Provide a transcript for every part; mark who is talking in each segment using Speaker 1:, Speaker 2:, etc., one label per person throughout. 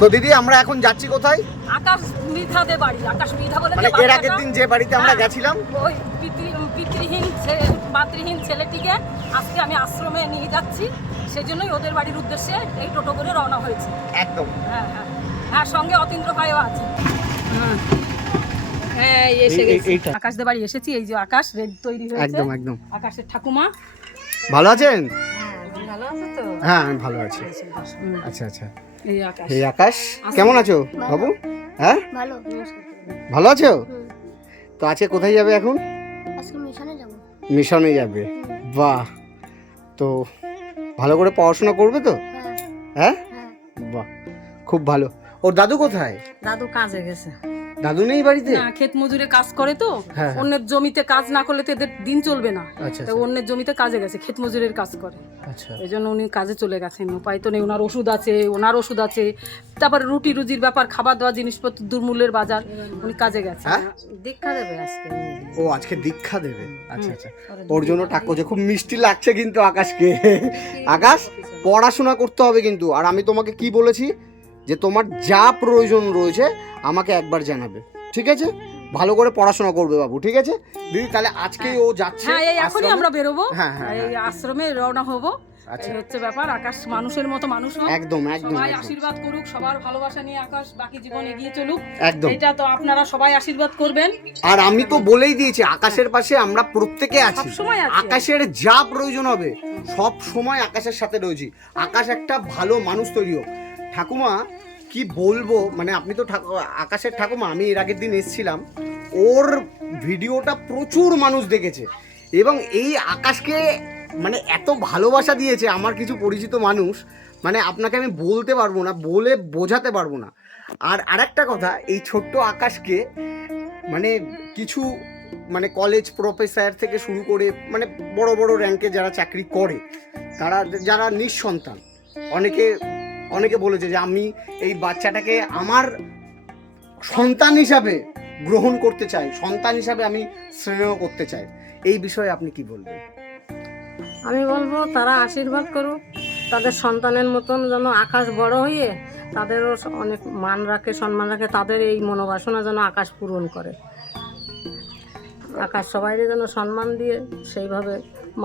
Speaker 1: তো দিদি আমরা এখন যাচ্ছি কোথায়?
Speaker 2: আকাশ মৃধাদের বাড়ি আকাশ মৃধা বলে যে
Speaker 1: মানে এর আগের দিন যে বাড়িতে আমরা
Speaker 2: হ্যাঁ,
Speaker 1: গেছিলাম?
Speaker 2: ওই পিতৃ- পিতৃহীন মাতৃহীন ছেলেটিকে আজকে আমি আশ্রমে নিয়ে যাচ্ছি। সেই জন্যই ওদের বাড়ির উদ্দেশ্যে এই টোটো করে রওনা হয়েছে।
Speaker 1: একদম।
Speaker 2: হ্যাঁ হ্যাঁ। হ্যাঁ সঙ্গে অতীন্দ্র ভাইও আছে। হ্যাঁ এই এসে গেছি। আকাশদের বাড়ি এসেছি এই যে আকাশ রেড তৈরি হয়েছে।
Speaker 1: একদম একদম।
Speaker 2: আকাশের ঠাকুমা।
Speaker 1: ভালো আছেন?
Speaker 2: ভালো আছে তো।
Speaker 1: হ্যাঁ আমি ভালো আছি। আচ্ছা আচ্ছা।
Speaker 2: এই আকাশ।
Speaker 1: কেমন আছো বাবু? হ্যাঁ?
Speaker 3: ভালো।
Speaker 1: ভালো আছো? তো আজকে কোথায় যাবে এখন?
Speaker 3: আজকে মিশনে যাবে।
Speaker 1: বাহ। তো ভালো করে পড়াশোনা করবে তো?
Speaker 3: হ্যাঁ।
Speaker 1: হ্যাঁ?
Speaker 3: হ্যাঁ।
Speaker 1: বাহ। খুব ভালো। ওর দাদু কোথায়?
Speaker 2: দাদু কাজে গেছে।
Speaker 1: দাদু নেই বাড়িতে?
Speaker 2: না ক্ষেত মজুরে কাজ করে তো।
Speaker 1: হ্যাঁ।
Speaker 2: অন্যের জমিতে কাজ না করলে তো এদের দিন চলবে না।
Speaker 1: আচ্ছা
Speaker 2: তো অন্যের জমিতে কাজে গেছে ক্ষেত মজুরের কাজ করে।
Speaker 1: আচ্ছা।
Speaker 2: এই জন্য উনি কাজে চলে গেছেন। উপায় তো নেই ওনার ওষুধ আছে ওনার ওষুধ আছে। তারপরে রুটি রুজির ব্যাপার খাবার দাওয়া জিনিসপত্র দুর্মূল্যের বাজার উনি কাজে গেছে।
Speaker 1: হ্যাঁ?
Speaker 2: দীক্ষা দেবে আজকে।
Speaker 1: ও আজকে দীক্ষা দেবে? আচ্ছা আচ্ছা। ওর জন্য টাকা যে খুব মিষ্টি লাগছে কিন্তু আকাশকে। আকাশ পড়াশোনা করতে হবে কিন্তু। আর আমি তোমাকে কি বলেছি? যে তোমার যা প্রয়োজন রয়েছে আমাকে একবার জানাবে। ঠিক আছে? ভালো করে পড়াশোনা করবে বাবু ঠিক আছে? দিদি তাহলে আজকেই ও যাচ্ছে
Speaker 2: হ্যাঁ এই এখনই আমরা বেরোবো।
Speaker 1: হ্যাঁ, হ্যাঁ,
Speaker 2: এই আশ্রমে রওনা হব।
Speaker 1: আচ্ছা।
Speaker 2: হচ্ছে ব্যাপার আকাশ মানুষের মতো মানুষ
Speaker 1: একদম একদম
Speaker 2: সবাই আশীর্বাদ করুক সবার ভালোবাসা নিয়ে আকাশ বাকি জীবন এগিয়ে চলুক।
Speaker 1: একদম।
Speaker 2: এটা তো আপনারা সবাই আশীর্বাদ করবেন।
Speaker 1: আর আমি তো বলেই দিয়েছি আকাশের পাশে আমরা প্রত্যেকে আছি। আকাশের যা প্রয়োজন হবে সব সময় আকাশের সাথে রয়েছি। আকাশ একটা ভালো মানুষ তৈরি হোক। ঠাকুমা, কি বলব? মানে আপনি তো আকাশের ঠাকুমা, আমি এর আগের দিন এসেছিলাম। ওর ভিডিওটা প্রচুর মানুষ দেখেছে। এবং এই আকাশকে মানে এত ভালোবাসা দিয়েছে আমার কিছু পরিচিত মানুষ মানে আপনাকে আমি বলতে পারব না, বলে বোঝাতে পারব না। আর আরেকটা কথা, এই ছোট্ট আকাশকে মানে কিছু মানে কলেজ প্রফেসর থেকে শুরু করে মানে বড় বড় র্যাঙ্কে যারা চাকরি করে, তারা, যারা নিঃসন্তান, অনেকে অনেকে বলেছে যে আমি এই বাচ্চাটাকে আমার সন্তান হিসাবে গ্রহণ করতে চাই, সন্তান হিসাবে আমি স্নেহ করতে চাই। এই বিষয়ে আপনি কি বলবেন?
Speaker 4: আমি বলব, তারা আশীর্বাদ করুক। তাদের সন্তানের মতন যেন আকাশ বড় হয়ে তাদেরও অনেক মান রাখে, সম্মান রাখে, তাদের এই মনোবাসনা যেন আকাশ পূরণ করে। আকাশ সবাইকে যেন সম্মান দিয়ে সেইভাবে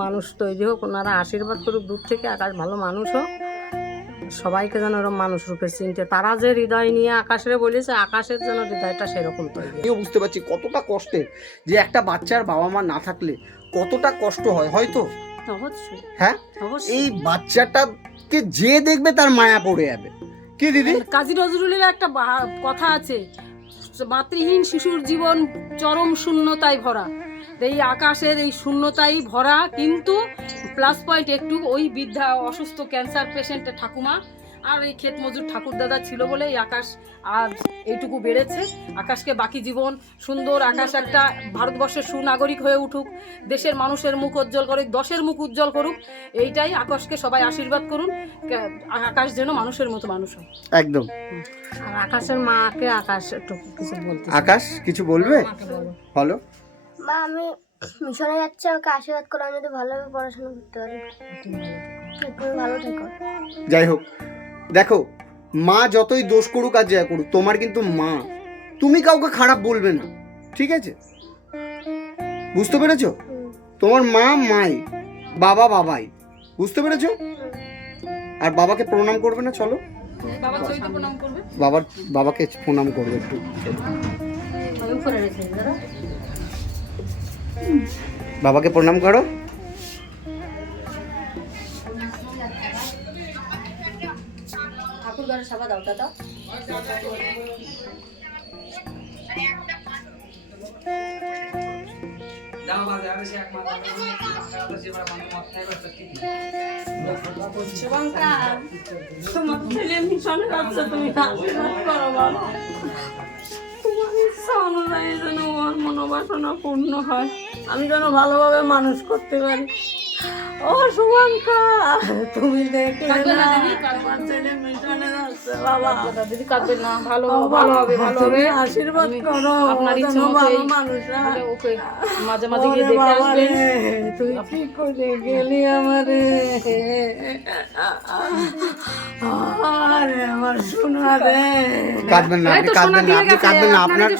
Speaker 4: মানুষ তৈরি হোক, ওনারা আশীর্বাদ করুক, দূর থেকে আকাশ ভালো মানুষ হোক। সবাইকে যেন ওরকম মানুষ রূপে চিনতে তারা যে হৃদয় নিয়ে আকাশে বলেছে আকাশের যেন হৃদয়টা সেরকম তৈরি
Speaker 1: আমিও বুঝতে পারছি কতটা কষ্টের যে একটা বাচ্চার বাবা মা না থাকলে কতটা কষ্ট হয় হয়তো
Speaker 2: অবশ্যই।
Speaker 1: হ্যাঁ? এই বাচ্চাটাকে যে দেখবে তার মায়া পড়ে যাবে। কি দিদি?
Speaker 2: কাজী নজরুলের একটা কথা আছে মাতৃহীন শিশুর জীবন চরম শূন্যতায় ভরা। এই আকাশের এই শূন্যতাই ভরা কিন্তু প্লাস পয়েন্ট একটু ওই বৃদ্ধা অসুস্থ ক্যান্সার পেশেন্ট ঠাকুমা আর এই ক্ষেত মজুর ঠাকুর দাদা ছিল বলে এই আকাশ আর এইটুকু বেড়েছে। আকাশকে বাকি জীবন সুন্দর আকাশ একটা ভারতবর্ষের সুনাগরিক হয়ে উঠুক দেশের মানুষের মুখ উজ্জ্বল করুক দশের মুখ উজ্জ্বল করুক এইটাই আকাশকে সবাই আশীর্বাদ করুন আকাশ যেন মানুষের মতো মানুষ হয়।
Speaker 1: একদম।
Speaker 4: আর আকাশের মাকে আকাশ একটু কিছু বলতে
Speaker 1: আকাশ কিছু বলবে?
Speaker 4: মাকে বলো।
Speaker 3: মা আমি মিশনে যাচ্ছি আমাকে আশীর্বাদ করো আমি যদি ভালোভাবে পড়াশোনা করতে পারি। তুমি ভালো থেকো।
Speaker 1: যাই হোক দেখো মা যতই দোষ করুক আর যা করুক তোমার কিন্তু মা। তুমি কাউকে খারাপ বলবে না ঠিক আছে? বুঝতে পেরেছ? তোমার মা মাই বাবা বাবাই বুঝতে পেরেছ? আর বাবাকে প্রণাম করবে না চলো।
Speaker 2: বাবা চৈত্য প্রণাম করবে।
Speaker 1: বাবার বাবাকে প্রণাম করবে একটু। বাবাকে প্রণাম করো।
Speaker 4: তোমার ছেলে মিশনে যাচ্ছে, তুমি আশীর্বাদ করো বাবা। তোমার ইচ্ছা অনুযায়ী যেন ওর মনোবাসনা পূর্ণ হয়। আমি যেন ভালোভাবে মানুষ করতে পারি। ও শুভঙ্কর তুমি
Speaker 2: না। দিদি, না ভালো ভালো হবে ভালো
Speaker 4: তুমি
Speaker 2: হবে।
Speaker 4: আশীর্বাদ করো
Speaker 2: আপনার ইচ্ছে মতো
Speaker 4: ভালো
Speaker 2: এই-
Speaker 4: মানুষ।
Speaker 2: তাহলে ওকে মাঝে মাঝে গিয়ে দেখে আসবেন।
Speaker 4: তুই কি করে গেলি আমারে?
Speaker 5: আরে আমার সোনা রে।
Speaker 1: কাঁদবেন না আপনি কাঁদবেন না আপনি কাঁদবেন না
Speaker 2: আপনার।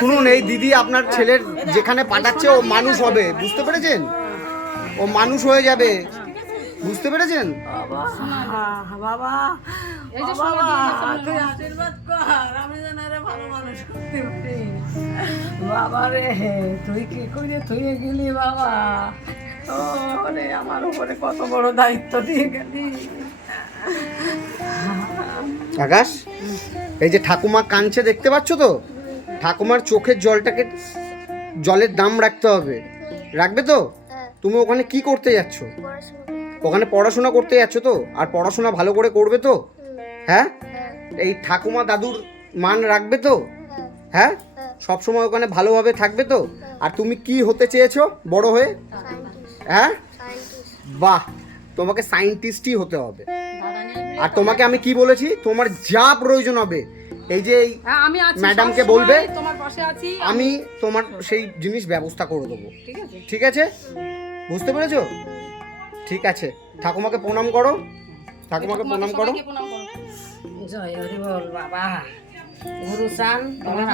Speaker 1: শুনুন এই দিদি আপনার ছেলের যেখানে পাঠাচ্ছে ও মানুষ হবে বুঝতে পেরেছেন? ও মানুষ হয়ে যাবে। বুঝতে পেরেছেন?
Speaker 5: বাবা। বাবা। রে তুই কি করে তুই গেলি বাবা? ও রে আমার উপরে কত বড় দায়িত্ব দিয়ে গেলি।
Speaker 1: আকাশ এই যে ঠাকুমা কাঁদছে দেখতে পাচ্ছ তো? ঠাকুমার চোখের জলটাকে জলের দাম রাখতে হবে। রাখবে তো? তুমি ওখানে কি করতে যাচ্ছ? ওখানে পড়াশোনা করতে যাচ্ছ তো? আর পড়াশোনা ভালো করে করবে তো? হ্যাঁ?
Speaker 3: হ্যাঁ।
Speaker 1: এই ঠাকুমা দাদুর মান রাখবে তো?
Speaker 3: হ্যাঁ।
Speaker 1: হ্যাঁ?
Speaker 3: হ্যাঁ।
Speaker 1: সব সময় ওখানে ভালোভাবে থাকবে তো? আর তুমি কি হতে চেয়েছো বড় হয়ে? হ্যাঁ? বাহ! তোমাকে সায়েন্টিস্টই হতে হবে। আর তোমাকে আমি কি বলেছি? তোমার যা প্রয়োজন হবে এই যে এই
Speaker 2: আমি
Speaker 1: ম্যাডামকে বলবে?
Speaker 2: তোমার পাশে আছি
Speaker 1: আমি তোমার সেই জিনিস ব্যবস্থা করে দেবো।
Speaker 2: ঠিক আছে?
Speaker 1: ঠিক আছে? বুঝতে পেরেছ? ঠিক আছে। ঠাকুমাকে প্রণাম করো। ঠাকুমাকে প্রণাম করো।
Speaker 5: জয় হরি বল বাবা গুরু চান আমার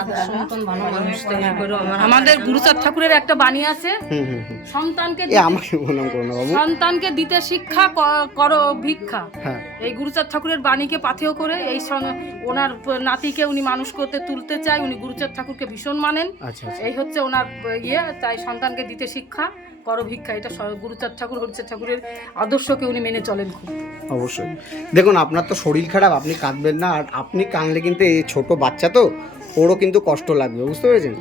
Speaker 5: ভালো মানুষ তৈরি করো আমার
Speaker 2: আমাদের গুরুচাঁদ ঠাকুরের একটা বাণী আছে।
Speaker 1: হুম হুম হুম।
Speaker 2: সন্তানকে দিতে-
Speaker 1: আমাকে প্রণাম করো না বাবু।
Speaker 2: সন্তানকে দিতে শিক্ষা করো ভিক্ষা।
Speaker 1: হ্যাঁ।
Speaker 2: এই গুরুচাঁদ ঠাকুরের বাণীকে পাথেয় করে এই সং- ওনার নাতিকে উনি মানুষ করতে তুলতে চায়। উনি গুরুচাঁদ ঠাকুরকে ভীষণ মানেন।
Speaker 1: আচ্ছা আচ্ছা।
Speaker 2: এই হচ্ছে ওনার ইয়ে তাই সন্তানকে দিতে শিক্ষা। করো ভিক্ষা এটা গুরুচাঁদ ঠাকুর, হরিচাঁদ ঠাকুরের আদর্শকে উনি মেনে চলেন খুব।
Speaker 1: অবশ্যই। দেখুন, আপনার তো শরীর খারাপ, আপনি কাঁদবেন না, আর আপনি কাঁদলে কিন্তু এই ছোট বাচ্চা তো, ওরও কিন্তু কষ্ট লাগবে, বুঝতে পেরেছেন?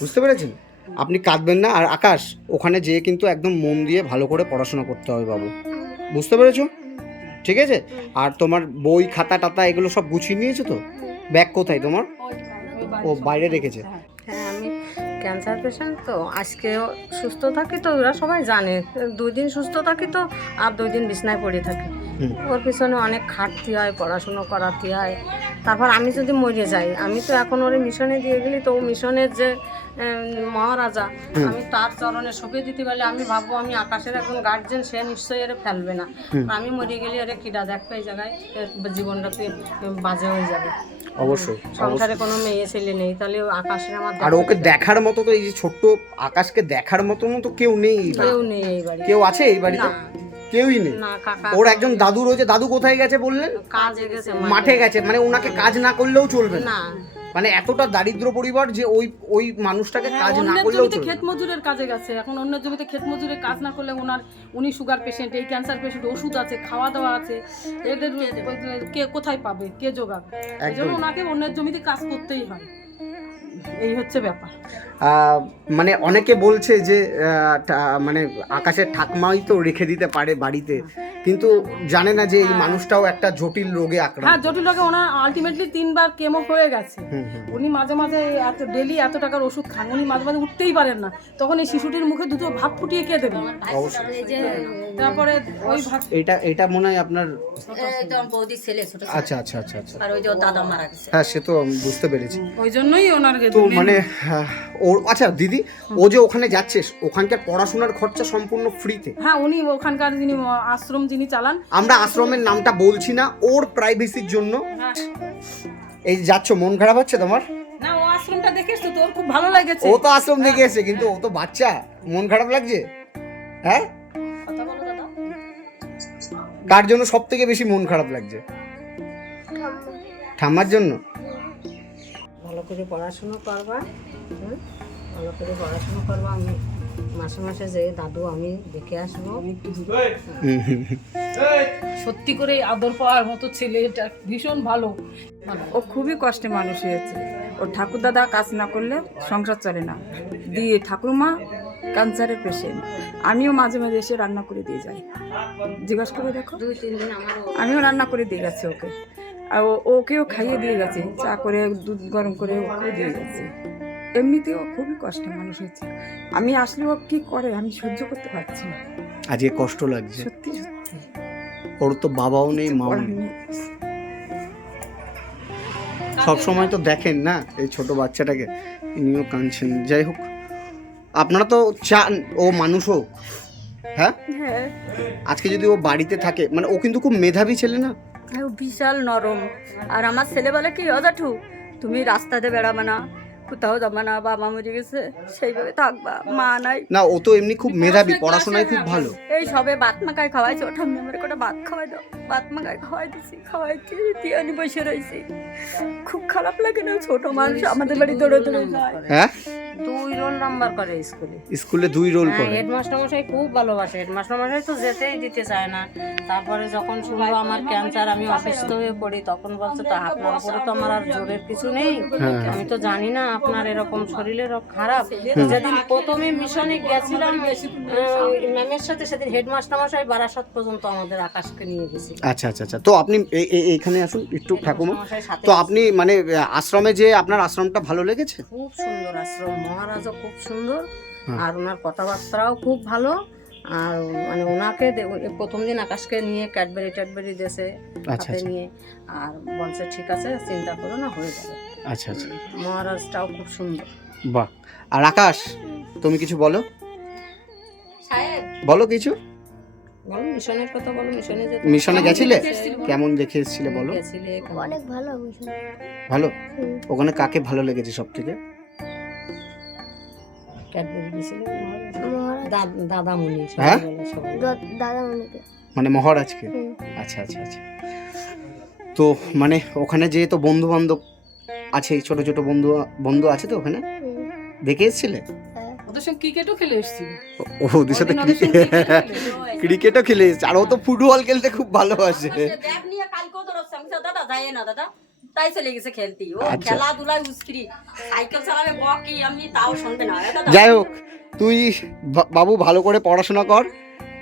Speaker 1: বুঝতে পেরেছেন? আপনি কাঁদবেন না, আর আকাশ, ওখানে যেয়ে কিন্তু একদম মন দিয়ে ভালো করে পড়াশোনা করতে হবে বাবু। বুঝতে পেরেছ? ঠিক আছে? আর তোমার বই খাতা টাতা এগুলো সব গুছিয়ে নিয়েছো তো? ব্যাগ কোথায় তোমার? ও, বাইরে রেখেছে।
Speaker 4: ক্যান্সার পেশেন্ট তো আজকে সুস্থ থাকি তো ওরা সবাই জানে। দুই দিন সুস্থ থাকি তো আর দুই দিন বিছনায় পড়ে থাকি। ওর পিছনে অনেক খাটতে হয় পড়াশুনো করাতে হয়। তারপর আমি যদি মরে যাই আমি তো এখন ওরে মিশনে দিয়ে গেলি তো ও মিশনের যে মহারাজা আমি তার চরণে সঁপে দিতে পারলে আমি ভাববো আমি আকাশের একজন গার্জেন সে নিশ্চয়ই এর ফেলবে না। আমি মরে গেলে এর কিডা দেখবে এই জায়গায় জীবনটা বাজে হয়ে যাবে।
Speaker 1: অবশ্যই
Speaker 4: সংসারে কোনো মেয়ে ছেলে নেই তাহলে আকাশের আমার
Speaker 1: আর ওকে দেখার মতো তো এই যে ছোট্ট আকাশকে দেখার মতো তো কেউ নেই
Speaker 4: কেউ নেই এই বাড়ি
Speaker 1: কেউ আছে এই বাড়িতে? কেউই নেই? ওর একজন দাদু রয়েছে দাদু কোথায় গেছে বললেন?
Speaker 4: কাজে গেছে
Speaker 1: মাঠে গেছে মানে ওনাকে কাজ না করলেও চলবে না। মানে এতটা দারিদ্র পরিবার যে ওই ওই মানুষটাকে
Speaker 2: হ্যাঁ,
Speaker 1: কাজ না করলেও চলবে।
Speaker 2: ক্ষেত মজুরের কাজে গেছে। এখন অন্য জমিতে ক্ষেত মজুরের কাজ না করলে ওনার উনি সুগার পেশেন্ট এই ক্যান্সার পেশেন্ট ওষুধ আছে খাওয়া দাওয়া আছে। এদের কে কোথায় পাবে? কে জোগাবে এই জন্য ওনাকে অন্যের জমিতে কাজ করতেই হয়। এই হচ্ছে ব্যাপার।
Speaker 1: মানে অনেকে বলছে যে মানে আকাশের ঠাকমাই তো রেখে দিতে পারে বাড়িতে। কিন্তু জানে না যে এই মানুষটাও একটা জটিল রোগে
Speaker 2: হ্যাঁ জটিল রোগে ওনার আলটিমেটলি তিনবার কেমো হয়ে গেছে। উনি মাঝে মাঝে এত ডেলি এত টাকার ওষুধ খান উনি মাঝে মাঝে উঠতেই পারেন না। তখন এই শিশুটির মুখে দুটো ভাত ফুটিয়ে কে দেবে তারপরে ওই ভাত
Speaker 1: এটা এটা মনে হয় আপনার
Speaker 4: ছেলে ছোট
Speaker 1: আচ্ছা আচ্ছা আচ্ছা আচ্ছা।
Speaker 4: আর ওই যে দাদা মারা গেছে।
Speaker 1: হ্যাঁ সে তো আমি বুঝতে পেরেছি।
Speaker 2: ওই জন্যই ওনার
Speaker 1: তো মানে আহ, ওর আচ্ছা দিদি ও যে ওখানে যাচ্ছে ওখানকার পড়াশোনার খরচা সম্পূর্ণ ফ্রিতে
Speaker 2: হ্যাঁ উনি ওখানকার যিনি আশ্রম যিনি চালান
Speaker 1: আমরা আশ্রমের নামটা বলছি না ওর প্রাইভেসির জন্য।
Speaker 2: হ্যাঁ।
Speaker 1: এই যাচ্ছ মন খারাপ হচ্ছে তোমার?
Speaker 2: না ও আশ্রমটা দেখেছ তো তোর খুব ভালো লেগেছে।
Speaker 1: ও তো আশ্রম দেখে এসে কিন্তু ও তো বাচ্চা মন খারাপ লাগছে? হ্যাঁ? কার জন্য সব থেকে বেশি মন খারাপ লাগছে? ঠাম্মার জন্য?
Speaker 4: করে পড়াশুনো করবা হুম? ভালো করে পড়াশুনো করবা আমি মাসে মাসে যে দাদু আমি দেখে আসব।
Speaker 2: সত্যি করে আদর পাওয়ার মতো ছেলে এটা ভীষণ ভালো।
Speaker 6: ও খুবই কষ্টে মানুষ হয়েছে। ও ঠাকুর দাদা কাজ না করলে সংসার চলে না। দিয়ে ঠাকুরমা ক্যান্সারের পেশেন্ট আমিও মাঝে মাঝে এসে রান্না করে দিয়ে যাই। জিজ্ঞাসা করে দেখো?
Speaker 4: দুই তিন দিন
Speaker 6: আমিও রান্না করে দিয়ে গেছি ওকে। আর ও- ওকেও খাইয়ে দিয়ে গেছে চা করে দুধ গরম করে ওকেও দিয়ে গেছে। এমনিতেও খুবই কষ্ট মানুষ হয়েছে। আমি আসলে ও কি করে আমি সহ্য করতে পারছি না।
Speaker 1: আজকে কষ্ট লাগছে।
Speaker 6: সত্যি সত্যি।
Speaker 1: ওর তো বাবাও নেই মাও নেই। সব সময় তো দেখেন না এই ছোট বাচ্চাটাকে ইনিও কাঁদছেন। যাই হোক আপনারা তো চান ও মানুষ হোক হ্যাঁ?
Speaker 6: হ্যাঁ।
Speaker 1: আজকে যদি ও বাড়িতে থাকে মানে ও কিন্তু খুব মেধাবী ছেলে না?
Speaker 5: বিশাল নরম। আর আমার ছেলে বলে কি অজাঠু? তুমি রাস্তাতে বেড়াবে না? কোথাও যাবে না বাবা মরে গেছে সেইভাবে থাকবা মা নাই।
Speaker 1: না ও তো এমনি খুব মেধাবী পড়াশোনায় খুব ভালো।
Speaker 5: এই সবে ভাত মাখায় খাওয়াইছে ওটা আমি আমার কটা ভাত খাওয়াই দাও ভাত মাখায় খাওয়াই দিছি খাওয়াইছি দিয়ে আমি বসে রয়েছি খুব খারাপ লাগে না ছোট মানুষ আমাদের বাড়ি দৌড়ে দৌড়ে যায়।
Speaker 1: হ্যাঁ?
Speaker 4: দুই রোল নাম্বার করে স্কুলে।
Speaker 1: স্কুলে দুই রোল
Speaker 4: হ্যাঁ
Speaker 1: করে।
Speaker 4: হেডমাস্টার মশাই খুব ভালোবাসে হেডমাস্টার মশাই তো যেতেই দিতে চায় না। তারপরে যখন শুনলো আমার ক্যান্সার আমি অসুস্থ হয়ে পড়ি তখন বলছে তো আপনার উপরে তো আমার আর জোরের কিছু নেই। আমি তো জানি না আপনার এরকম শরীরের খারাপ। যেদিন প্রথমে মিশনে গেছিলাম ম্যামের সাথে সেদিন হেডমাস্টার মশাই বারাসাত পর্যন্ত আমাদের আকাশকে নিয়ে গেছিল।
Speaker 1: আচ্ছা আচ্ছা আচ্ছা। তো আপনি এইখানে আসুন একটু ঠাকুমা। তো আপনি মানে আশ্রমে যে আপনার আশ্রমটা ভালো লেগেছে?
Speaker 4: খুব সুন্দর আশ্রম মহারাজও খুব সুন্দর। আর ওনার কথাবার্তাও খুব ভালো। আর মানে ওনাকে দে- প্রথম দিন আকাশকে নিয়ে ক্যাডবেরি ট্যাডবেরি দেশে
Speaker 1: আচ্ছা
Speaker 4: হাতে
Speaker 1: আচ্ছা।
Speaker 4: নিয়ে। আর বলছে ঠিক আছে চিন্তা করো না হয়ে যাবে।
Speaker 1: আচ্ছা আচ্ছা।
Speaker 4: মহারাজটাও খুব সুন্দর।
Speaker 1: বাহ। আর আকাশ তুমি কিছু বলো? বলো কিছু।
Speaker 4: বলো মিশনের কথা বলো মিশনে যে
Speaker 1: মিশনে গেছিলে? কেমন দেখে এসেছিলে বলো?
Speaker 3: অনেক ভালো মিশন।
Speaker 1: ভালো? ওখানে কাকে ভালো লেগেছে সব থেকে
Speaker 4: ক্যাডবেরি দিয়েছিল? দাদামণি
Speaker 1: হ্যাঁ?
Speaker 4: বলে সবাই।
Speaker 3: দ- দাদামণিকে।
Speaker 1: মানে মহারাজকে। আচ্ছা আচ্ছা আচ্ছা। তো মানে ওখানে যেহেতু বন্ধু বান্ধব আছে ছোট ছোট বন্ধু বন্ধু আছে তো ওখানে? দেখে এসেছিলে?
Speaker 3: হ্যাঁ।
Speaker 2: ওদের সঙ্গে ক্রিকেটও খেলে এসেছিল
Speaker 1: ও- ওদের সাথে। ক্রিকেটও খেলে এসেছে। আর ও তো ফুটবল খেলতে খুব ভালোবাসে।
Speaker 5: নিয়ে কালকেও দাদা না দাদা। তাই চলে গেছে খেলতে। ও
Speaker 1: আচ্ছা।
Speaker 5: খেলাধুলায় উস্ত্রি সাইকেল চালাবে বকি আমি তাও শুনতে না।
Speaker 1: যাই হোক তুই বাবু ভালো করে পড়াশোনা কর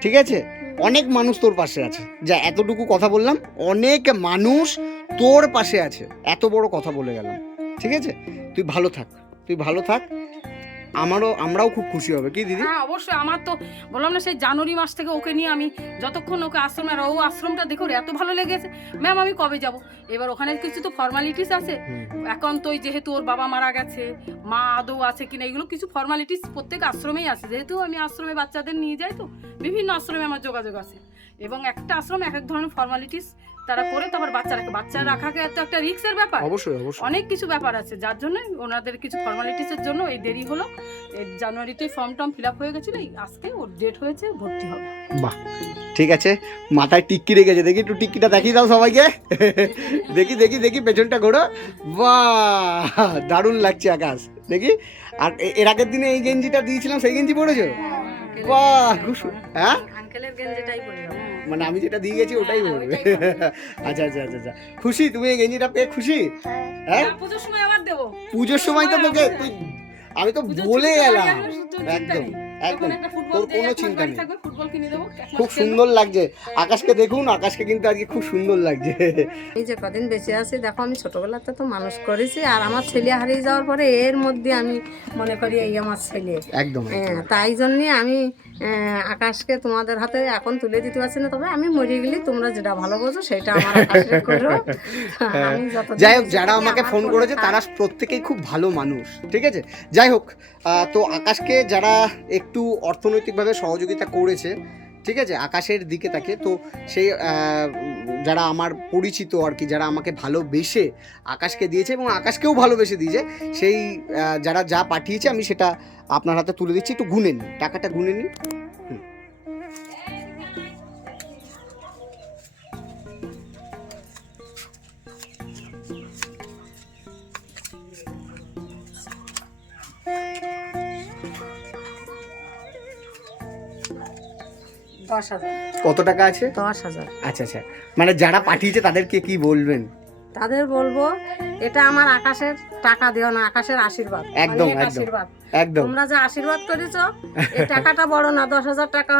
Speaker 1: ঠিক আছে? অনেক মানুষ তোর পাশে আছে। যা এতটুকু কথা বললাম অনেক মানুষ তোর পাশে আছে। এত বড় কথা বলে গেলাম ঠিক আছে? তুই ভালো থাক তুই ভালো থাক। আমারও আমরাও খুব খুশি হবে। কি দিদি?
Speaker 2: হ্যাঁ অবশ্যই। আমার তো বললাম না সেই জানুয়ারি মাস থেকে ওকে নিয়ে আমি যতক্ষণ ওকে আশ্রমে আর ও আশ্রমটা দেখে এত ভালো লেগেছে ম্যাম আমি কবে যাব? এবার ওখানে কিছু তো ফর্মালিটিস আছে। একান্তই যেহেতু ওর বাবা মারা গেছে মা আদৌ আছে কিনা এগুলো কিছু ফর্মালিটিস প্রত্যেক আশ্রমেই আছে। যেহেতু আমি আশ্রমে বাচ্চাদের নিয়ে যাই তো বিভিন্ন আশ্রমে আমার যোগাযোগ আছে। এবং একটা আশ্রম এক এক ধরনের ফর্মালিটিস তারা করে তারপর বাচ্চা রাখে বাচ্চা রাখাকে এত একটা রিক্সের ব্যাপার।
Speaker 1: অবশ্যই অবশ্যই।
Speaker 2: অনেক কিছু ব্যাপার আছে যার জন্য ওনাদের কিছু ফর্মালিটিসের জন্য এই দেরি হলো। জানুয়ারিতে ফর্ম টর্ম ফিল আপ হয়ে গেছিল আজকে ওর ডেট হয়েছে ভর্তি হবে।
Speaker 1: বাহ ঠিক আছে। মাথায় টিক্কি রেখেছে দেখি একটু টিক্কিটা দেখিয়ে দাও সবাইকে। দেখি দেখি দেখি পেছনটা ঘোরো। বাহ দারুণ লাগছে আকাশ। দেখি আর এর আগের দিনে এই গেঞ্জিটা দিয়েছিলাম সেই গেঞ্জি পরেছো? বাহ খুব হ্যাঁ?
Speaker 4: আঙ্কেলের গেঞ্জিটাই পরে যাব।
Speaker 1: মানে আমি যেটা দিয়ে গেছি ওটাই বলবে। আচ্ছা আচ্ছা আচ্ছা আচ্ছা। খুশি? তুমি এই গেঞ্জিটা পেয়ে খুশি?
Speaker 3: হ্যাঁ।
Speaker 1: হ্যাঁ?
Speaker 2: পুজোর সময় আবার দেবো।
Speaker 1: পুজোর সময় তো তোকে তুই আমি তো বলে গেলাম। একদম একদম। তোর কোনো চিন্তা নেই। খুব সুন্দর লাগছে। আকাশকে দেখুন আকাশকে কিন্তু আজকে খুব সুন্দর লাগছে।
Speaker 4: এই যে কদিন বেঁচে আছি দেখো আমি ছোটবেলাতে তো মানুষ করেছি আর আমার ছেলে হারিয়ে যাওয়ার পরে এর মধ্যে আমি মনে করি এই আমার ছেলে।
Speaker 1: একদম।
Speaker 4: হ্যাঁ, তাই জন্যে আমি আকাশকে তোমাদের হাতে এখন তুলে দিতে পারছি না তবে আমি মরে গেলে তোমরা যেটা ভালো বোঝো সেটা আমার আকাশে করো।
Speaker 1: যাই হোক যারা আমাকে ফোন করেছে তারা প্রত্যেকেই খুব ভালো মানুষ ঠিক আছে? যাই হোক আহ, তো আকাশকে যারা একটু অর্থনৈতিকভাবে সহযোগিতা করেছে ঠিক আছে? আকাশের দিকে তাকে। তো সেই যারা আমার পরিচিত আর কি, যারা আমাকে ভালোবেসে আকাশকে দিয়েছে এবং আকাশকেও ভালোবেসে দিয়েছে, সেই যারা যা পাঠিয়েছে আমি সেটা আপনার হাতে তুলে দিচ্ছি। একটু গুনে নিন। টাকাটা গুনে নিন।
Speaker 4: দশ হাজার।
Speaker 1: কত টাকা আছে?
Speaker 4: দশ হাজার।
Speaker 1: আচ্ছা আচ্ছা। মানে যারা পাঠিয়েছে তাদেরকে কি বলবেন?
Speaker 4: তাদের বলব এটা আমার আকাশের টাকা দিও না আকাশের আশীর্বাদ।
Speaker 1: একদম, একদম।
Speaker 4: আশীর্বাদ।
Speaker 1: একদম।
Speaker 4: তোমরা যে আশীর্বাদ করেছ এই টাকাটা বড় না দশ হাজার টাকা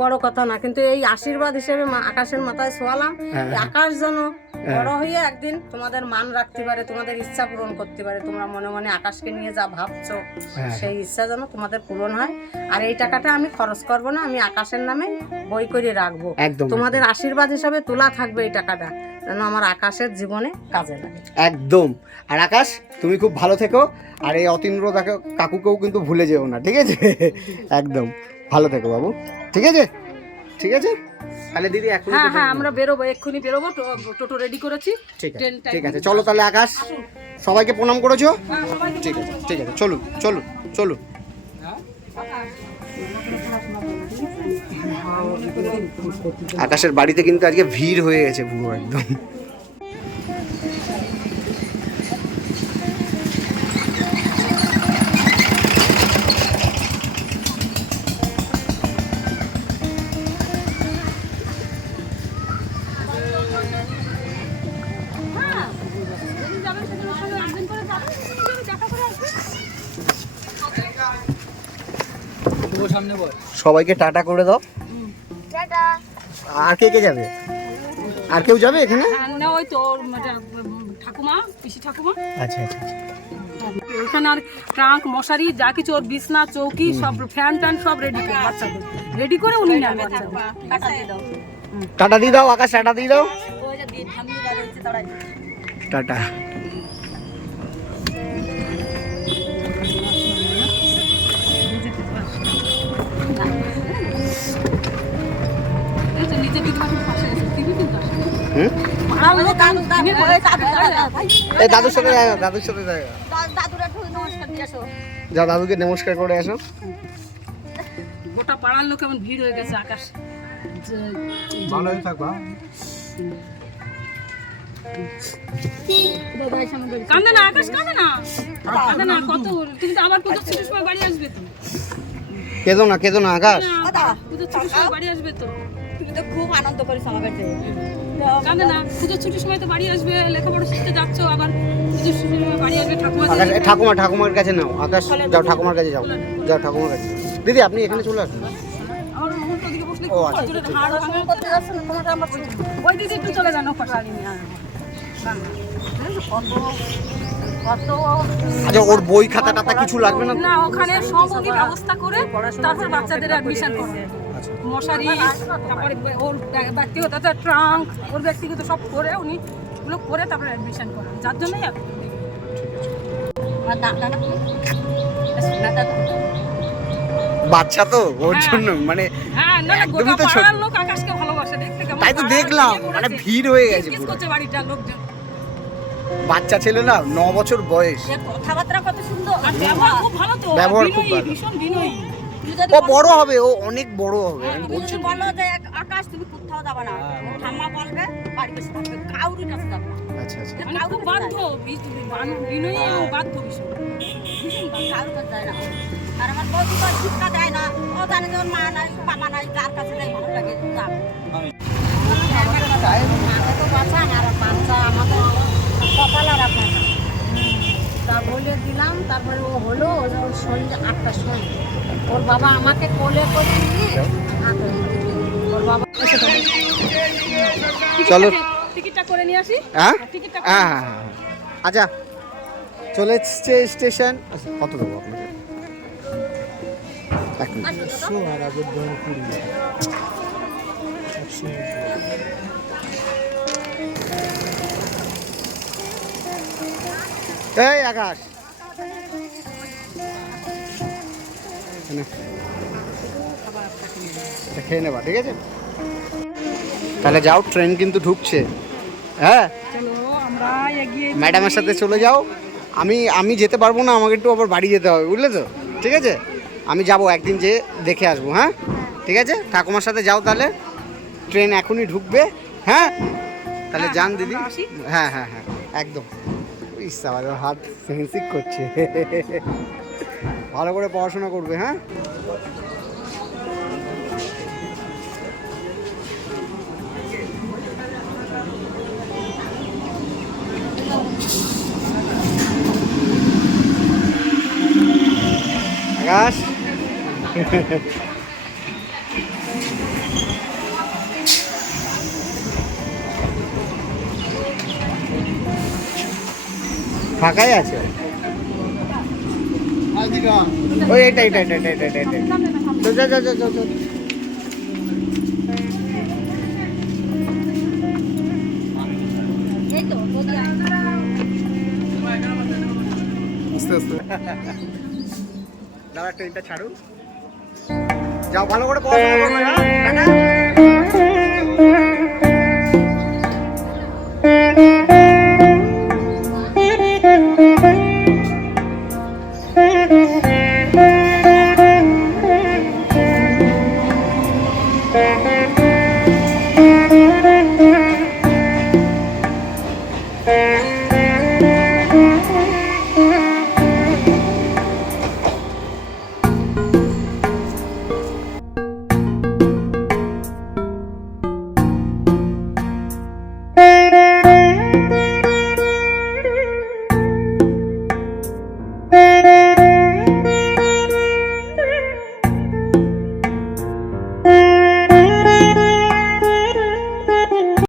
Speaker 4: বড় কথা না কিন্তু এই আশীর্বাদ হিসেবে আকাশের মাথায় শোয়ালাম।
Speaker 1: হ্যাঁ।
Speaker 4: আকাশ যেন বড় হয়ে একদিন তোমাদের মান রাখতে পারে তোমাদের ইচ্ছা পূরণ করতে পারে। তোমরা মনে মনে আকাশকে নিয়ে যা ভাবছ
Speaker 1: হ্যাঁ।
Speaker 4: সেই ইচ্ছা যেন তোমাদের পূরণ হয়। আর এই টাকাটা আমি খরচ করব না আমি আকাশের নামে বই করে রাখব। তোমাদের আশীর্বাদ হিসাবে তোলা থাকবে এই টাকাটা যেন আমার আকাশের জীবনে কাজে লাগে।
Speaker 1: একদম। আর আকাশ তুমি খুব ভালো থেকো। আর এই অতীন্দ্র কাকু- কাকুকেও কিন্তু ভুলে যেও না ঠিক আছে? একদম। ভালো থেকো বাবু। ঠিক আছে? ঠিক আছে? তাহলে দিদি এখন
Speaker 2: হ্যাঁ হ্যাঁ আমরা বেরোবো এক্ষুনি বেরোবো টো- টোটো রেডি করেছি।
Speaker 1: ঠিক আছে ঠিক আছে চলো তাহলে আকাশ। সবাইকে প্রণাম করেছ?
Speaker 2: হ্যাঁ, সবাইকে
Speaker 1: ঠিক আছে ঠিক আছে চলুন চলুন চলুন। আকাশের বাড়িতে কিন্তু আজকে ভিড় হয়ে গেছে পুরো একদম। সবাইকে টাটা করে দাও। আর কে কে যাবে? আর কেউ যাবে এখানে?
Speaker 2: না ওই তো ওর উম, ঠাকুমা পিসি ঠাকুমা।
Speaker 1: আচ্ছা আচ্ছা আচ্ছা।
Speaker 2: ওখানে আর ট্রাঙ্ক মশারি যা কিছু ওর বিছনা চৌকি সব ফ্যান ট্যান সব রেডি করে বাচ্চাদের রেডি করে উনি নেন
Speaker 1: টাটা দিয়ে দাও। আকাশ টাটা দিয়ে দাও। টাটা। দাদুর সাথে যাও দাদুর সাথে দাদুকে নমস্কার করে আসো।
Speaker 2: গোটা পাড়ার লোক এমন ভিড় হয়ে গেছে আকাশ। যে- কান্দে না আকাশ কান্দে না। কান্দে না কত তুমি তো আবার পুজোর ছুটির সময় বাড়ি আসবে তো।
Speaker 1: কেঁদো না কেঁদো না আকাশ।
Speaker 2: পুজোর ছুটির সময় বাড়ি আসবে তো।
Speaker 4: তুমি তো খুব আনন্দ করিস আমার কাছে।
Speaker 2: কান্দে না পুজোর ছুটির সময় তো বাড়ি আসবে লেখাপড়া শিখতে যাচ্ছ আবার পুজোর ছুটির সময় বাড়ি আসবে ঠাকুমা
Speaker 1: ঠাকুমা ঠাকুমার কাছে নাও। আকাশ যাও ঠাকুমার কাছে যাও। যাও। ঠাকুমার কাছে দিদি আপনি এখানে চলে আসুন।
Speaker 2: আমার উল্টো দিকে বসলে
Speaker 1: ও, আচ্ছা,
Speaker 2: জোরে হাড় ভাঙা করতে যাচ্ছে না তোমাকে আমার ওই দিদি একটু চলে যান
Speaker 1: আচ্ছা ওর বই খাতা টাতা কিছু লাগবে না?
Speaker 2: না ওখানে সবই ব্যবস্থা করে তারপর বাচ্চাদের অ্যাডমিশন করবে মশারি তারপরে ওর ব্য- ব্যক্তিগত ট্রাঙ্ক ওর ব্যক্তিগত সব করে উনি ওগুলো করে তারপরে অ্যাডমিশন করেন যার জন্যই আর-
Speaker 1: বাচ্চা তো ওর
Speaker 2: হ্যাঁ।
Speaker 1: জন্য মানে
Speaker 2: হ্যাঁ না না,
Speaker 1: একদমই তো ছোট।
Speaker 2: লোক আকাশকে ভালোবাসে দেখতে কেমন
Speaker 1: তাই তো দেখলাম, মানে ভিড় হয়ে গেছে পুরো।
Speaker 2: লোকজন
Speaker 1: বাচ্চা ছেলে না ন বছর বয়স
Speaker 4: কথাবার্তা কত সুন্দর
Speaker 2: আর ব্যবহার খুব ভালো তো
Speaker 1: ব্যবহার খুব ভালো।
Speaker 2: ভীষণ বিনয়ী
Speaker 1: ও বড় হবে ও অনেক বড় হবে আমি
Speaker 4: তুমি
Speaker 1: বলছি
Speaker 4: বলো যে আকাশ তুমি কোথাও যাবে না। ঠাম্মা বলবে বাড়ি বসে থাকবে কাউরির কাছে যাবে না।
Speaker 1: আচ্ছা আচ্ছা।
Speaker 2: মানে বাধ্য বিনয়ী এবং বাধ্য।
Speaker 4: কাছে যায় না। আর আমার বৌদি তো শিক্ষা দেয় না। ও জানে যে ওর মা নাই বাবা নাই যার কাছে যাই ভালো লাগে যাবে আর বাচ্চা আমাদের কপাল আর আপনার তা বলে দিলাম তারপরে ও হলো ওর সন্ধ্যে আটটার সময় ওর বাবা আমাকে কোলে করে নিয়ে ওর বাবা
Speaker 1: চলো।
Speaker 2: টিকিটটা করে নিয়ে আসি?
Speaker 1: হ্যাঁ?
Speaker 2: টিকিটটা
Speaker 1: হ্যাঁ হ্যাঁ হ্যাঁ। আচ্ছা চলে এসছে স্টেশন। আচ্ছা, কত দেবো আপনাকে? এক মিনিট। এই আকাশ। খেয়ে নেবা ঠিক আছে? তাহলে যাও ট্রেন কিন্তু ঢুকছে। হ্যাঁ? ম্যাডামের সাথে চলে যাও। আমি আমি যেতে পারব না আমাকে একটু আবার বাড়ি যেতে হবে বুঝলে তো? ঠিক আছে? আমি যাব একদিন যে দেখে আসব হ্যাঁ? ঠিক আছে? ঠাকুমার সাথে যাও তাহলে। ট্রেন এখনই ঢুকবে হ্যাঁ? তাহলে
Speaker 2: হ্যাঁ,
Speaker 1: যান দিদি হ্যাঁ হ্যাঁ হ্যাঁ। একদম। ইস আমার হাত সেন্সিক করছে। ভালো করে পড়াশোনা করবে হ্যাঁ? আকাশ? ফাঁকাই আছে? ওই এটা এটা এটা এটা এটা এটা। যা যা যা যা যা। আস্তে আস্তে। দাদা ট্রেনটা ছাড়ুন। যাও ভালো করে পড়াশোনা করবে হ্যাঁ?
Speaker 3: Mm-hmm.